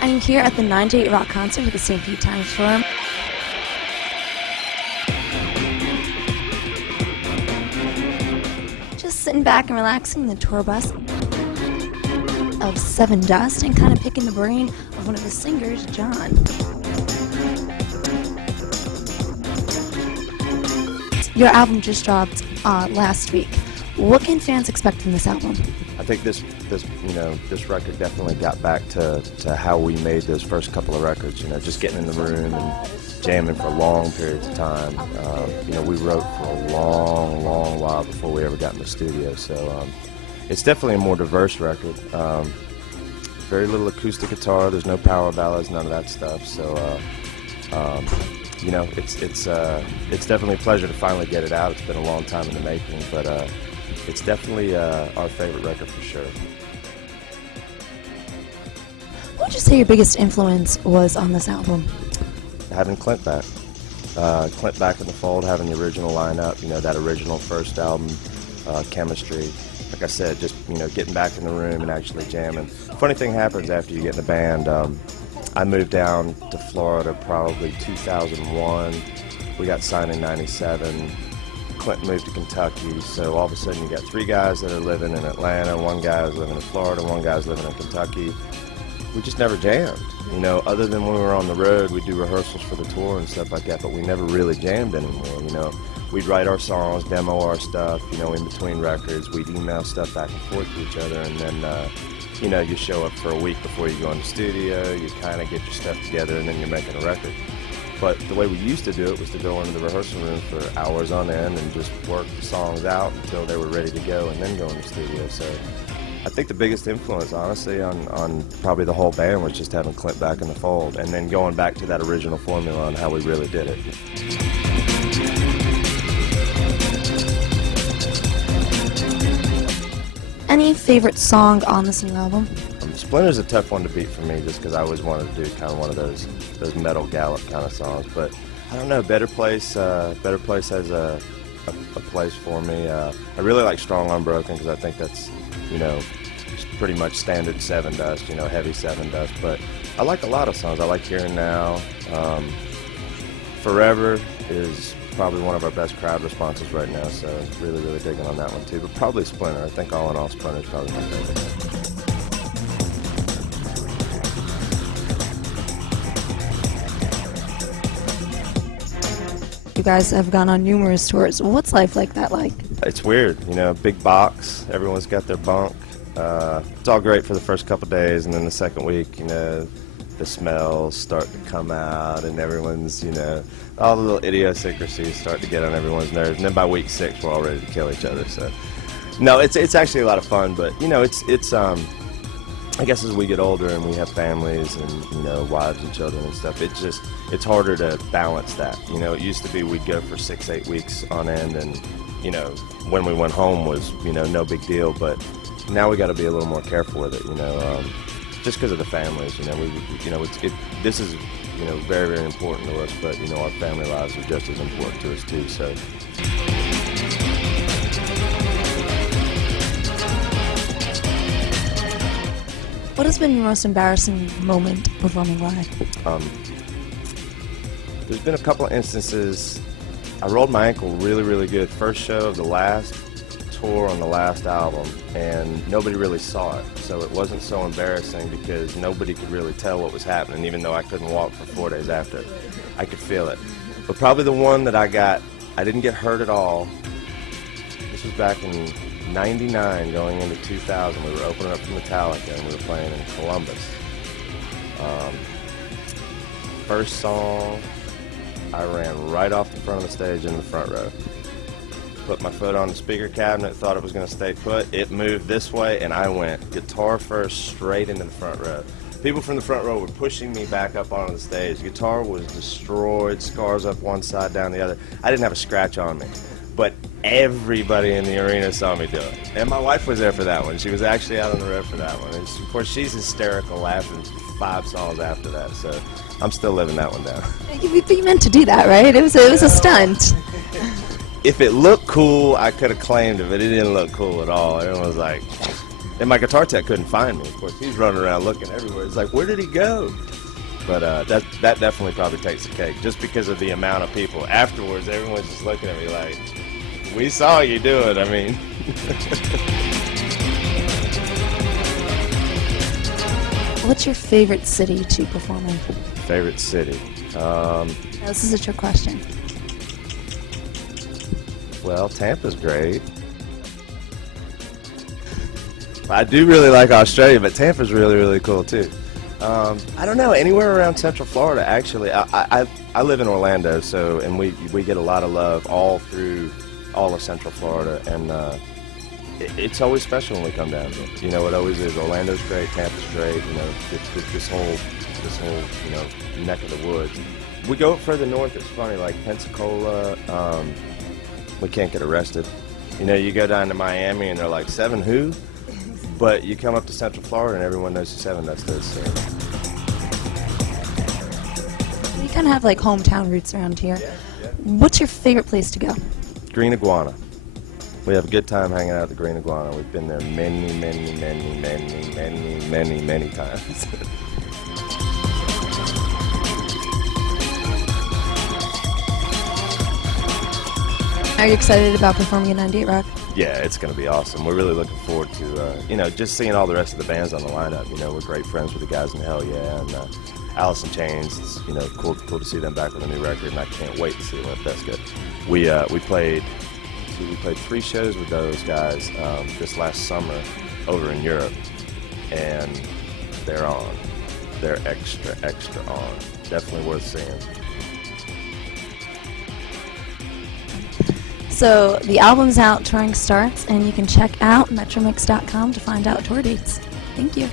I'm here at the 9-8 Rock concert at the St. Pete Times Forum. Just sitting back and relaxing in the tour bus of Sevendust and kind of picking the brain of one of the singers, John. Your album just dropped last week. What can fans expect from this album? I think this record definitely got back to how we made those first couple of records. Just getting in the room and jamming for long periods of time. We wrote for a long while before we ever got in the studio. So it's definitely a more diverse record. Very little acoustic guitar. There's no power ballads, none of that stuff. So it's definitely a pleasure to finally get it out. It's been a long time in the making, but it's definitely our favorite record for sure. What would you say your biggest influence was on this album? Having Clint back. Clint back in the fold, having the original lineup, that original first album, chemistry. Like I said, just, getting back in the room and actually jamming. Funny thing happens after you get in the band. I moved down to Florida probably 2001. We got signed in 97. Clint moved to Kentucky, so all of a sudden you got three guys that are living in Atlanta, one guy is living in Florida, one guy's living in Kentucky. We just never jammed, other than when we were on the road. We'd do rehearsals for the tour and stuff like that, but we never really jammed anymore. We'd write our songs, demo our stuff, in between records. We'd email stuff back and forth to each other, and then you show up for a week before you go in the studio, you kind of get your stuff together, and then you're making a record. But the way we used to do it was to go into the rehearsal room for hours on end and just work the songs out until they were ready to go and then go in the studio. So I think the biggest influence, honestly, on probably the whole band was just having Clint back in the fold and then going back to that original formula on how we really did it. Any favorite song on this new album? Splinter's a tough one to beat for me just because I always wanted to do kind of one of those metal gallop kind of songs. But I don't know, Better Place has a place for me. I really like Strong Unbroken because I think that's, pretty much standard Sevendust, heavy Sevendust. But I like a lot of songs. I like Here and Now. Forever is probably one of our best crowd responses right now, so really digging on that one too. But probably Splinter. I think all in all, Splinter is probably my favorite. You guys have gone on numerous tours. What's life like that like? It's weird, big box, everyone's got their bunk. It's all great for the first couple days, and then the second week, the smells start to come out, and everyone's, all the little idiosyncrasies start to get on everyone's nerves, and then by week 6, we're all ready to kill each other. So, no, it's actually a lot of fun, but, it's I guess as we get older and we have families and, wives and children and stuff, it's harder to balance that. It used to be we'd go for 6-8 weeks on end, and, when we went home was, no big deal, but now we got to be a little more careful with it, just because of the families, this is, very important to us, but, our family lives are just as important to us too, so. What has been your most embarrassing moment performing live? There's been a couple of instances. I rolled my ankle really good. First show of the last tour on the last album, and nobody really saw it. So it wasn't so embarrassing because nobody could really tell what was happening, even though I couldn't walk for 4 days after. I could feel it. But probably the one that I didn't get hurt at all. This was back in 99 going into 2000. We were opening up for Metallica and we were playing in Columbus. First song, I ran right off the front of the stage into the front row. Put my foot on the speaker cabinet, thought it was going to stay put. It moved this way and I went guitar first straight into the front row. People from the front row were pushing me back up onto the stage. Guitar was destroyed, scars up one side, down the other. I didn't have a scratch on me. But everybody in the arena saw me do it. And my wife was there for that one. She was actually out on the road for that one. And of course, she's hysterical, laughing 5 songs after that. So I'm still living that one down. You meant to do that, right? It was a stunt. If it looked cool, I could have claimed it, but it didn't look cool at all. Everyone was like, And my guitar tech couldn't find me. Of course, he's running around looking everywhere. It's like, where did he go? But that definitely probably takes the cake, just because of the amount of people. Afterwards, everyone's just looking at me like, we saw you do it. I mean. What's your favorite city to perform in? Favorite city? Now, this is a trick question. Well, Tampa's great. I do really like Australia, but Tampa's really, really cool too. I don't know, anywhere around Central Florida, actually. I live in Orlando, and we get a lot of love all through all of Central Florida, and it's always special when we come down here. You know, it always is. Orlando's great, Tampa's great. You know, this whole neck of the woods. We go further north. It's funny, like Pensacola. We can't get arrested. You know, you go down to Miami and they're like, Seven who? But you come up to Central Florida and everyone knows who Sevendust is. So. You kind of have like hometown roots around here. Yeah. What's your favorite place to go? Green Iguana. We have a good time hanging out at the Green Iguana. We've been there many times. Are you excited about performing at 98 Rock? Yeah, it's going to be awesome. We're really looking forward to, just seeing all the rest of the bands on the lineup. You know, we're great friends with the guys in Hell Yeah, and Alice in Chains. It's, cool to see them back with a new record, and I can't wait to see them if that's good. We played 3 shows with those guys this last summer over in Europe, and they're on. They're extra on. Definitely worth seeing. So the album's out, touring starts, and you can check out metromix.com to find out tour dates. Thank you.